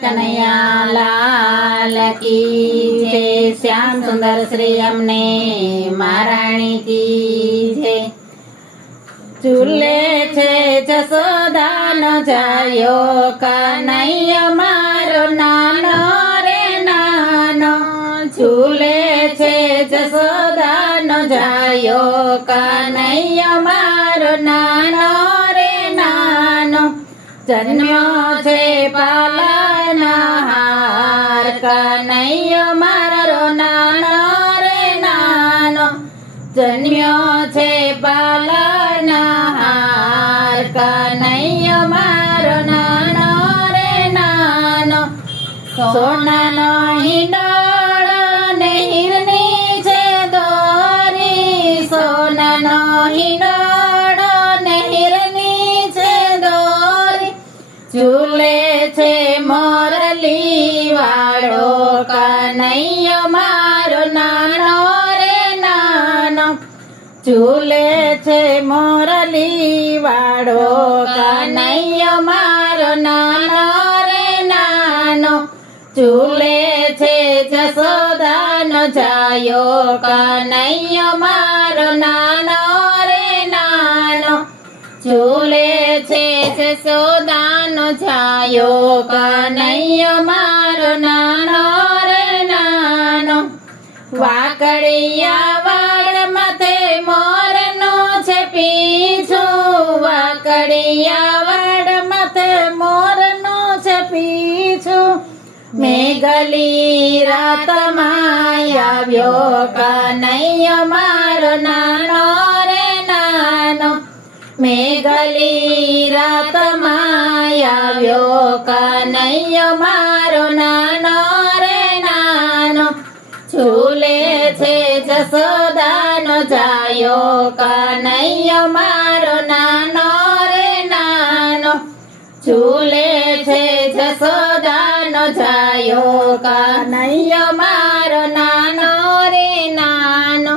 કનૈયા લાલ કી જય, શ્યામ સુંદર શ્રી અમને મહારાણી કી જય. ઝૂલે છે જશોદાનો જાયો, કનૈયો મારો નાનો રે નાનો. ઝૂલે છે જશોદાનો જાયો, કનૈયો મારો નાનો રે નાનો. જન્મ્યો છે પાલનહાર, કનૈયો મારો નાનો રે નાનો. જન્મ્યો છે પાલનહાર, કનૈયો મારો નાનો રે નાનો. સોનાનો હિંડોળો ને હીરની છે દોરી, સોનાનો હિંડોળો ને હીરની છે દોરી. ઝૂલે છે મોરલી વાળો, કનૈયો મારો નાનો રે નાનો. ઝૂલે છે મોરલી વાળો, કનૈયો મારો નાનો રે નાનો. ઝૂલે છે જશોદાનો જાયો, કનૈયો મારો નાનો રે નાનો. ઝૂલે છે જશોદાનો જાયો, કનૈયો મારો નાનો રે નાનો. વાકડિયા વાળ માથે મોરનો છે પીછું, વાકડિયા વાળ માથે મોરનો છે પીછું. મેઘલી રાતમાં આવ્યો, કનૈયો મારો નાનો રે નાનો. મેઘલી રાતમાં આવ્યો, કનૈયો મારો નાનો રે નાનો. ઝૂલે છે જશોદાનો જાયો, કનૈયો મારો નાનો રે નાનો. ઝૂલે છે જશોદાનો જાયો, કનૈયો મારો નાનો રે નાનો.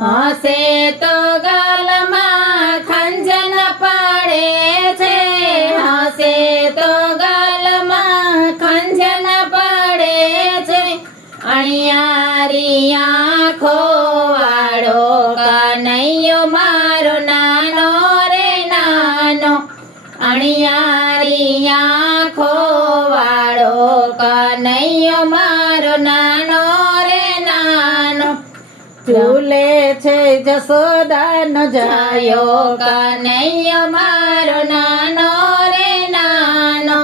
હસે તો ગાલમાં ખંજન પાડે છે, હસે તો ગાલમાં ખંજન પાડે છે. અણિયારી આંખો વાળો, કનૈયો મારો નાનો રે નાનો. અણિયારી આંખો વાળો, કનૈયો મારો નાનો રે નાનો. ઝૂલે છે જશોદાનો જાયો, કનૈયો મારો નાનો રે નાનો.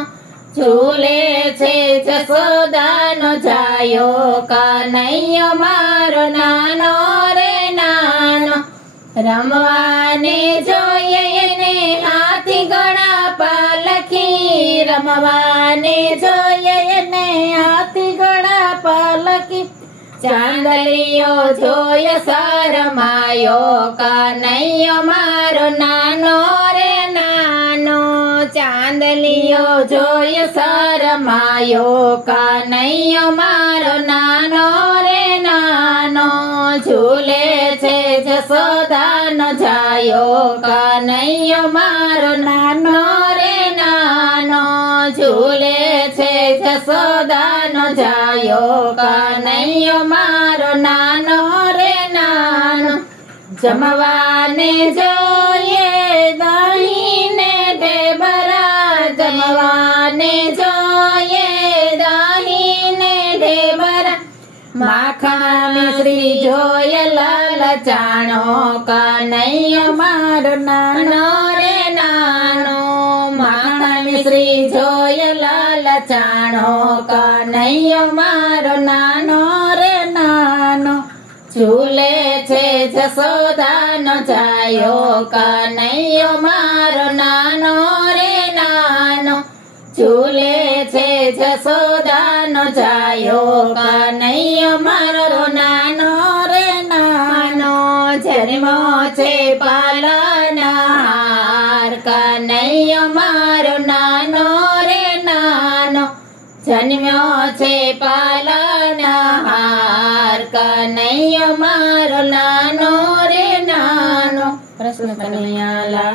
ઝૂલે છે જશોદાનો જાયો, કનૈયો મારો નાનો રે નાનો. રમવાને જોઈએ એને હાથી ઘોડા પાલખી, રમવાને જોઈએ એને હાથી ઘોડા પાલખી. ચાંદલિયો જોય શરમાયો, કનૈયો મારો નાનો રે નાનો. ચાંદલિયો જોય શરમાયો, કનૈયો મારો નાનો રે નાનો. ઝૂલે છે જશોદાનો જાયો, કનૈયો મારો નાનો રે નાનો. ઝૂલે છે જશોદાનો જાયો, કનૈયો મારો નાનો રે નાનો. જમવાને જોઈએ દહીં ને ઢેબરા, જમવાને જોઈએ દહીં ને ઢેબરા. માખણ મિશ્રી જોય લલચાણો, કનૈયો મારો નાનો રે નાનો. માખણ મિશ્રી જોય લલચાણો, કનૈયો મારો નાનો રે નાનો. ઝૂલે છે જશોદાનો જાયો, કનૈયો મારો નાનો રે નાનો. ઝૂલે છે જશોદાનો જાયો, કનૈયો મારો નાનો રે નાનો. જન્મ્યો છે પાલનહાર, કનૈયો મારો નાનો રે નાનો. જન્મ્યો છે પાલનહાર, કનૈયો મારો નાનો રે નાનો. કૃષ્ણ કનૈયા લાલ.